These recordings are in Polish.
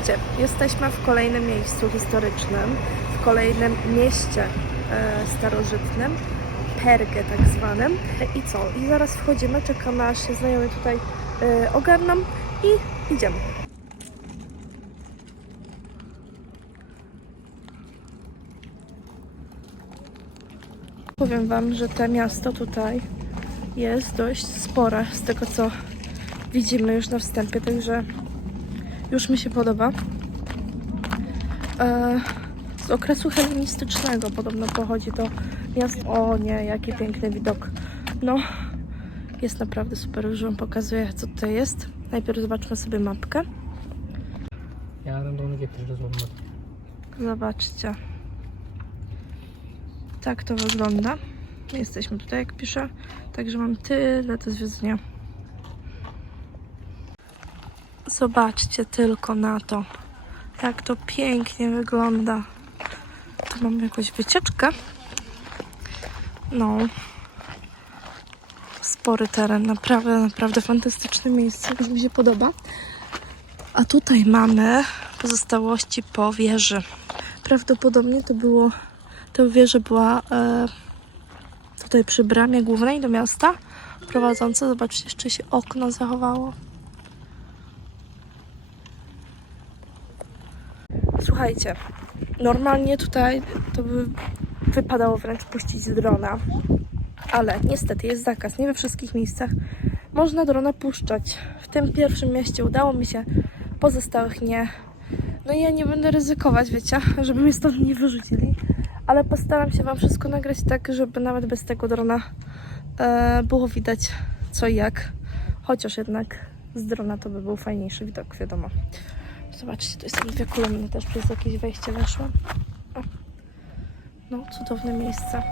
Słuchajcie, jesteśmy w kolejnym miejscu historycznym, w kolejnym mieście e, starożytnym, Pergę tak zwanym. I co? I zaraz wchodzimy, czekamy aż się znajomi tutaj e, ogarną i idziemy. Powiem Wam, że to miasto tutaj jest dość spore z tego co widzimy już na wstępie, także już mi się podoba. E, z okresu hellenistycznego podobno pochodzi to miasto. O nie, jaki piękny widok. No, jest naprawdę super. Już Wam pokazuję, co tutaj jest. Najpierw zobaczmy sobie mapkę. Olmadı. Zobaczcie. Tak to wygląda. Jesteśmy tutaj, jak piszę. Także mam tyle do zwiedzenia. Zobaczcie tylko na to. Jak to pięknie wygląda. Tu mam jakąś wycieczkę. No. Spory teren. Naprawdę, naprawdę fantastyczne miejsce. Bardzo mi się podoba. A tutaj mamy pozostałości po wieży. Prawdopodobnie to było, ta wieża była e, tutaj przy bramie głównej do miasta prowadząca. Zobaczcie, jeszcze się okno zachowało. Słuchajcie, normalnie tutaj to by wypadało wręcz puścić drona, ale niestety jest zakaz. Nie we wszystkich miejscach można drona puszczać. W tym pierwszym mieście udało mi się, pozostałych nie. No i ja nie będę ryzykować, wiecie, żeby mnie stąd nie wyrzucili. Ale postaram się Wam wszystko nagrać tak, żeby nawet bez tego drona e, było widać co i jak. Chociaż jednak z drona to by był fajniejszy widok, wiadomo. Zobaczcie, tu są dwie kolumny, też przez jakieś wejście weszłam. No, cudowne miejsce.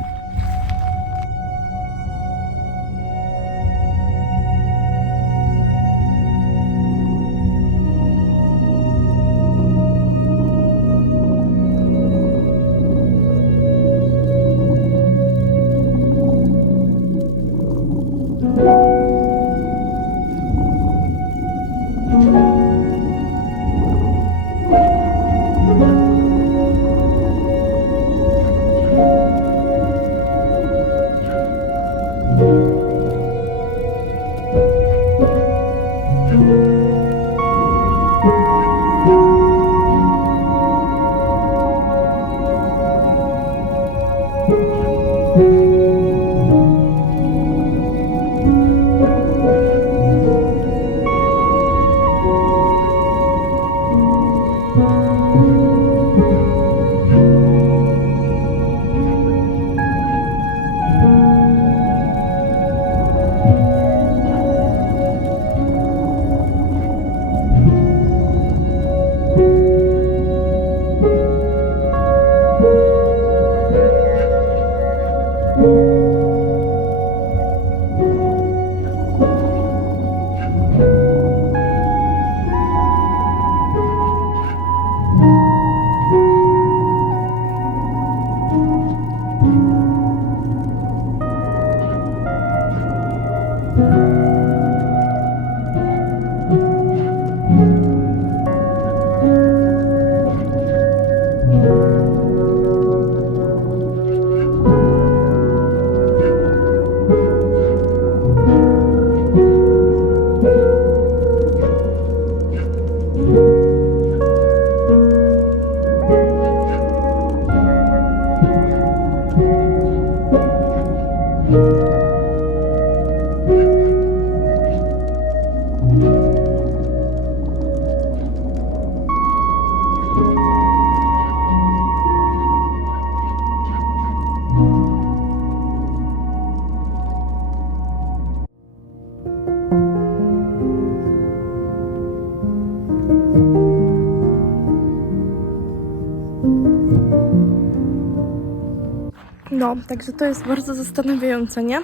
No, także to jest bardzo zastanawiające, nie?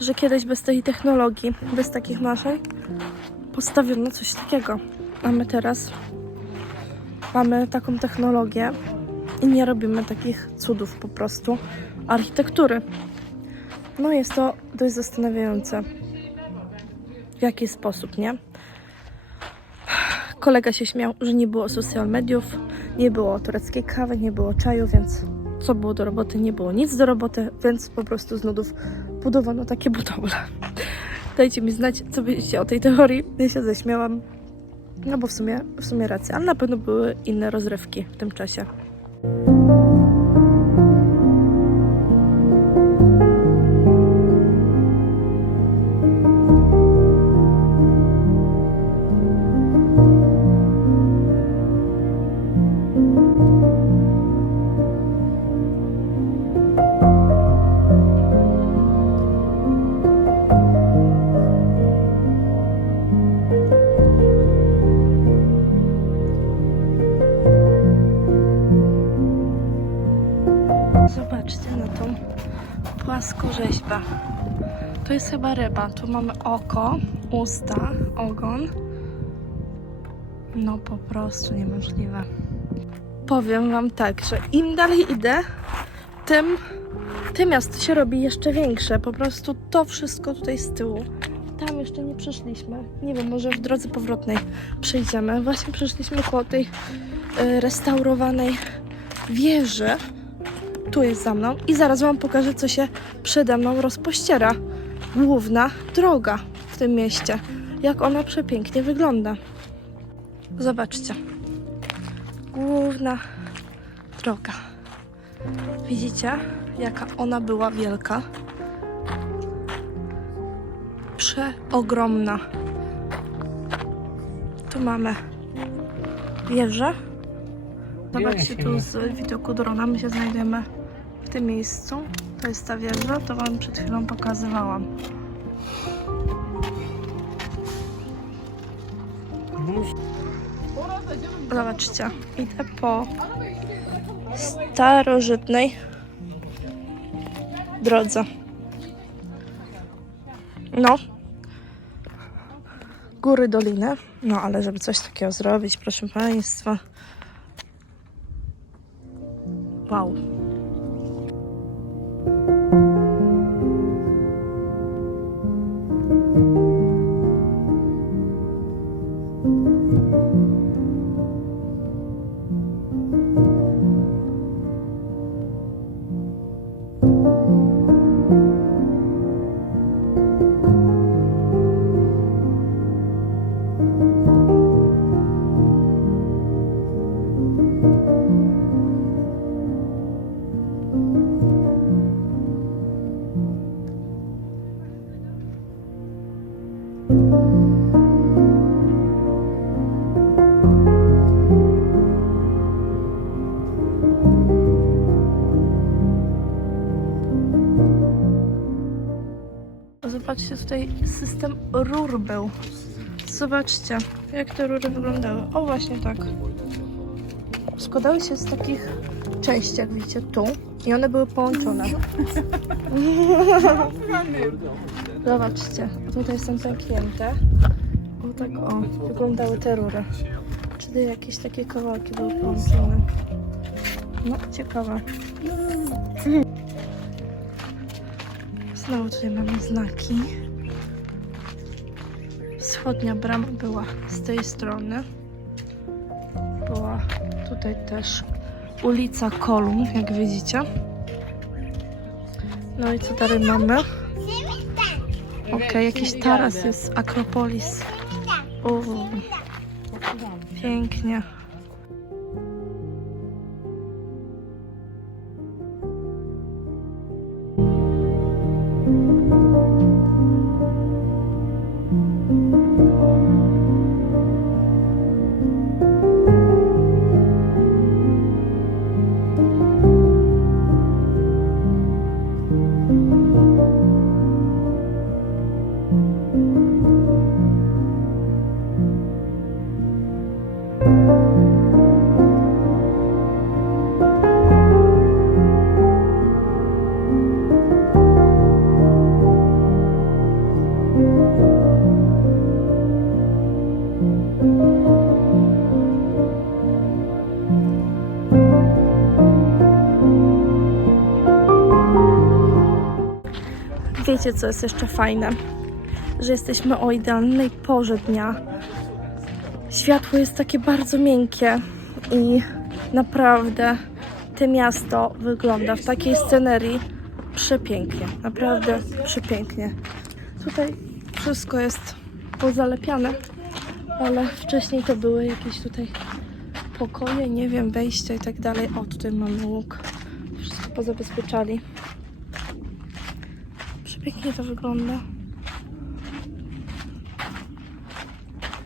Że kiedyś bez tej technologii, bez takich maszyn, postawiono coś takiego. A my teraz mamy taką technologię i nie robimy takich cudów po prostu architektury. No jest to dość zastanawiające. W jaki sposób, nie? Kolega się śmiał, że nie było social mediów, nie było tureckiej kawy, nie było czaju, więc co było do roboty? Nie było nic do roboty, więc po prostu z nudów budowano takie budowle. Dajcie mi znać, co myślicie o tej teorii. Ja się zaśmiałam, no bo w sumie, w sumie racja, ale na pewno były inne rozrywki w tym czasie. Jest chyba ryba. Tu mamy oko, usta, ogon. No po prostu niemożliwe. Powiem wam tak, że im dalej idę, tym, tym miasto się robi jeszcze większe. Po prostu to wszystko tutaj z tyłu. Tam jeszcze nie przeszliśmy. Nie wiem, może w drodze powrotnej przejdziemy. Właśnie przeszliśmy koło tej y, restaurowanej wieży tu jest za mną i zaraz Wam pokażę, co się przede mną rozpościera. Główna droga w tym mieście. Jak ona przepięknie wygląda. Zobaczcie. Główna droga. Widzicie, jaka ona była wielka? Przeogromna. Tu mamy wieżę. Zobaczcie tu z widoku drona, my się znajdujemy w tym miejscu. To jest ta wieża, to Wam przed chwilą pokazywałam. Zobaczcie, idę po starożytnej drodze. No. Góry, doliny. No, ale żeby coś takiego zrobić, proszę Państwa. Wow. Zobaczcie, tutaj system rur był. Zobaczcie, jak te rury wyglądały. O, właśnie tak. Składały się z takich części, jak widzicie, tu. I one były połączone. Zobaczcie, tutaj są pęknięte. O tak, o, wyglądały te rury. Czyli jakieś takie kawałki były połączone. No, ciekawe. Znowu tutaj mamy znaki. Wschodnia brama była z tej strony. Była tutaj też ulica Kolumn, jak widzicie. No i co dalej mamy? Okej, jakiś taras jest, Akropolis. Uuu, pięknie. Wiecie, co jest jeszcze fajne? Że jesteśmy o idealnej porze dnia. Światło jest takie bardzo miękkie i naprawdę to miasto wygląda w takiej scenerii przepięknie. Naprawdę przepięknie. Tutaj wszystko jest pozalepiane, ale wcześniej to były jakieś tutaj pokoje, nie wiem, wejścia i tak dalej. O, tutaj mamy łuk. Wszystko pozabezpieczali. Przepięknie to wygląda.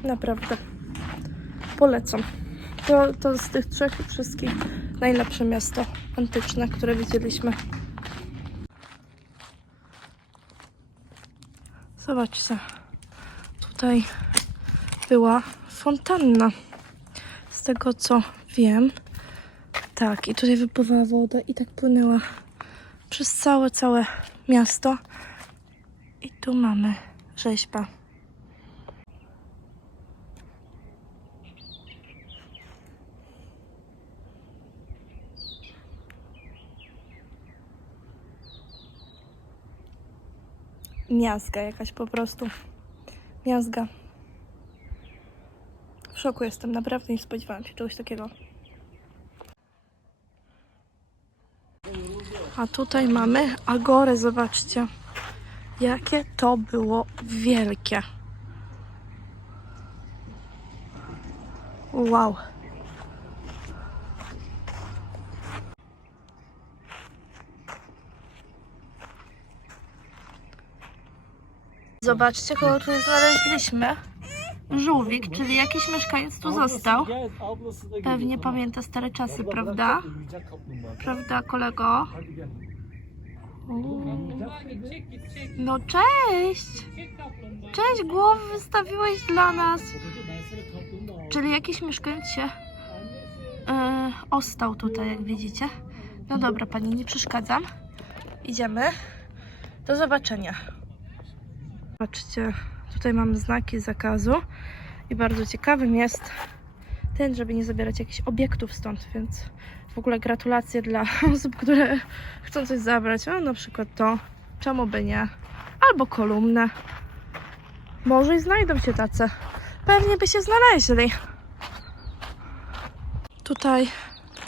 Naprawdę. Polecam. To, to z tych trzech wszystkich najlepsze miasto antyczne, które widzieliśmy. Zobaczcie. Tutaj była fontanna. Z tego co wiem. Tak, i tutaj wypływała woda i tak płynęła przez całe, całe miasto. I tu mamy rzeźbę. Miazga jakaś po prostu. Miazga. W szoku jestem, naprawdę nie spodziewałam się czegoś takiego. A tutaj mamy Agorę, zobaczcie. Jakie to było wielkie. Wow. Zobaczcie, kogo tu znaleźliśmy. Żółwik, czyli jakiś mieszkaniec tu został. Pewnie pamięta stare czasy, prawda? Prawda, kolego? No cześć! Cześć, głowy wystawiłeś dla nas. Czyli jakiś mieszkaniec się e, ostał tutaj, jak widzicie. No dobra, pani, nie przeszkadzam. Idziemy. Do zobaczenia. Patrzcie, tutaj mamy znaki zakazu i bardzo ciekawym jest ten, żeby nie zabierać jakichś obiektów stąd, więc w ogóle gratulacje dla osób, które chcą coś zabrać, o na przykład to, czemu by nie, albo kolumnę. Może i znajdą się tacy. Pewnie by się znaleźli. Tutaj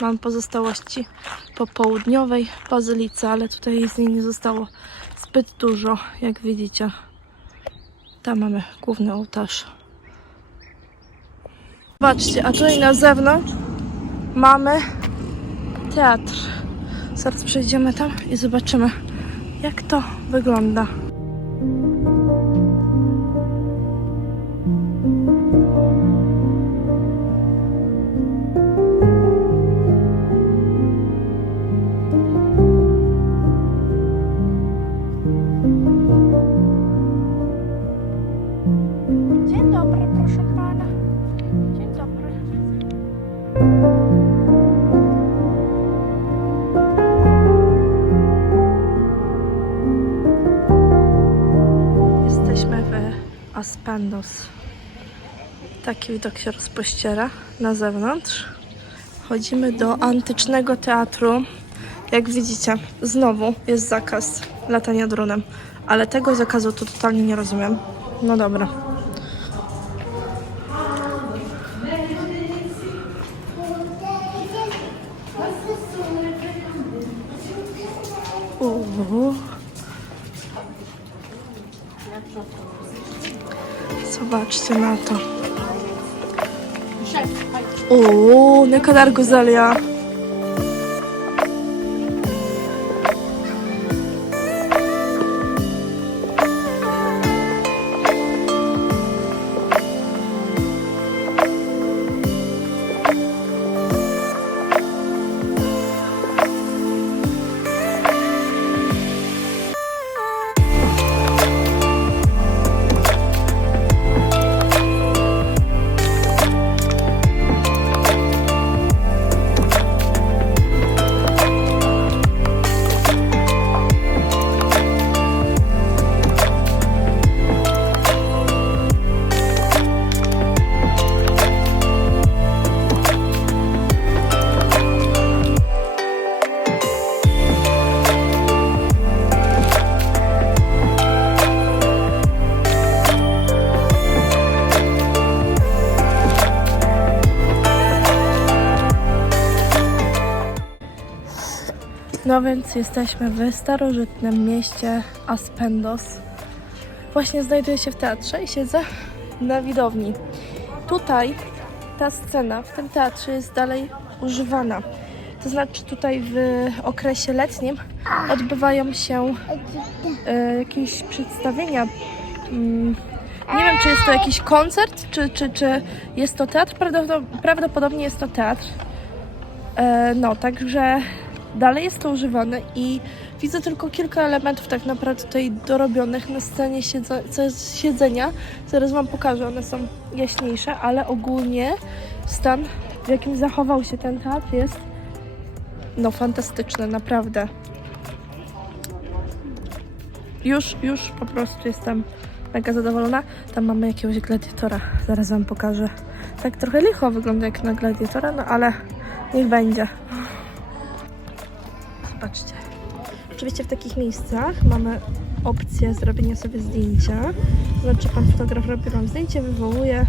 mam pozostałości po południowej bazylice, ale tutaj z niej nie zostało zbyt dużo, jak widzicie. Tam mamy główny ołtarz. Zobaczcie, a tutaj na zewnątrz mamy teatr. Zaraz przejdziemy tam i zobaczymy, jak to wygląda. Aspendos. Taki widok się rozpościera na zewnątrz. Chodzimy do antycznego teatru. Jak widzicie, znowu jest zakaz latania dronem, ale tego zakazu to totalnie nie rozumiem. No dobra. Uuu, ne kadar güzel ya. No więc jesteśmy w starożytnym mieście Aspendos. Właśnie znajduję się w teatrze i siedzę na widowni. Tutaj ta scena w tym teatrze jest dalej używana. To znaczy tutaj w okresie letnim odbywają się e, jakieś przedstawienia. Mm, nie wiem, czy jest to jakiś koncert, czy, czy, czy jest to teatr. Prawdopodobnie, jest to teatr. E, no, także dalej jest to używane i widzę tylko kilka elementów tak naprawdę tutaj dorobionych na scenie siedzenia. Zaraz Wam pokażę, one są jaśniejsze, ale ogólnie stan, w jakim zachował się ten teatr jest no fantastyczny, naprawdę. Już, już po prostu jestem mega zadowolona. Tam mamy jakiegoś gladiatora, zaraz Wam pokażę. Tak trochę licho wygląda jak na gladiatora, no ale niech będzie. Zobaczcie. Oczywiście w takich miejscach mamy opcję zrobienia sobie zdjęcia. Znaczy pan fotograf robi wam zdjęcie, wywołuje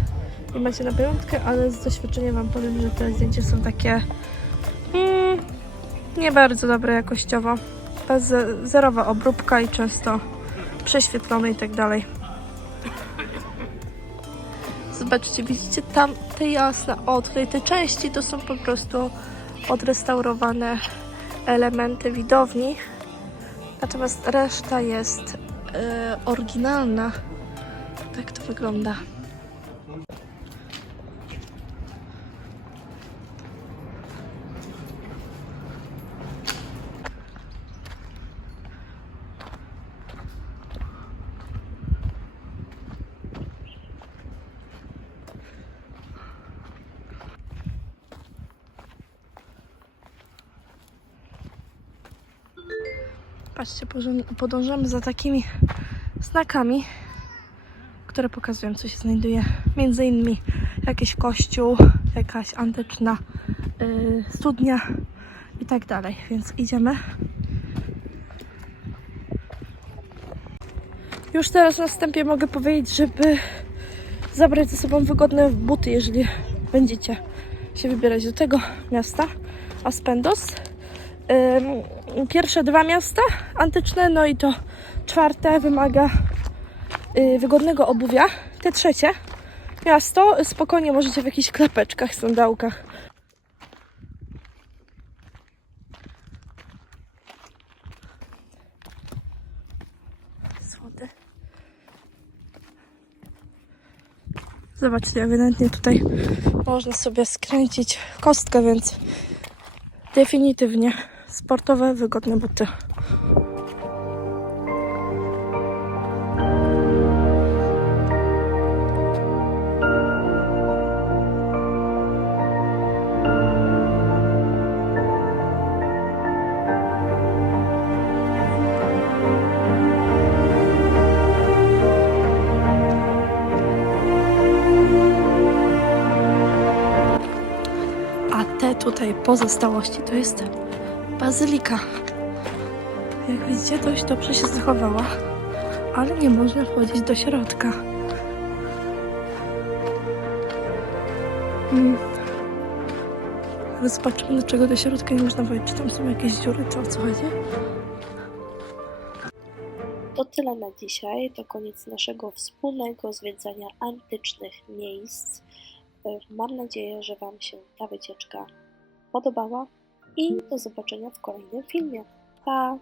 i macie na pamiątkę, ale z doświadczenia wam powiem, że te zdjęcia są takie mm, nie bardzo dobre jakościowo. Bez, zerowa obróbka i często prześwietlone i tak dalej. Zobaczcie, widzicie tam te jasne, o tutaj te części to są po prostu odrestaurowane elementy widowni, natomiast reszta jest e, oryginalna. Tak to wygląda. Patrzcie, podążamy za takimi znakami, które pokazują, co się znajduje. Między innymi jakiś kościół, jakaś antyczna y, studnia i tak dalej. Więc idziemy. Już teraz na wstępie mogę powiedzieć, żeby zabrać ze sobą wygodne buty, jeżeli będziecie się wybierać do tego miasta, Aspendos. Ym, pierwsze dwa miasta antyczne, no i to czwarte wymaga y, wygodnego obuwia. Te trzecie miasto spokojnie możecie w jakichś klapeczkach, sandałkach. Schody. Zobaczcie, ewidentnie tutaj można sobie skręcić kostkę, więc Definitywnie sportowe, wygodne buty. Tutaj pozostałości to jest bazylika. Jak widzicie, dość dobrze się zachowała, ale nie można wchodzić do środka. Mm. Zobaczymy, dlaczego do środka nie można wejść. Czy tam są jakieś dziury, czy o co chodzi? To tyle na dzisiaj. To koniec naszego wspólnego zwiedzania antycznych miejsc. Mam nadzieję, że Wam się ta wycieczka podobała i do zobaczenia w kolejnym filmie. Pa!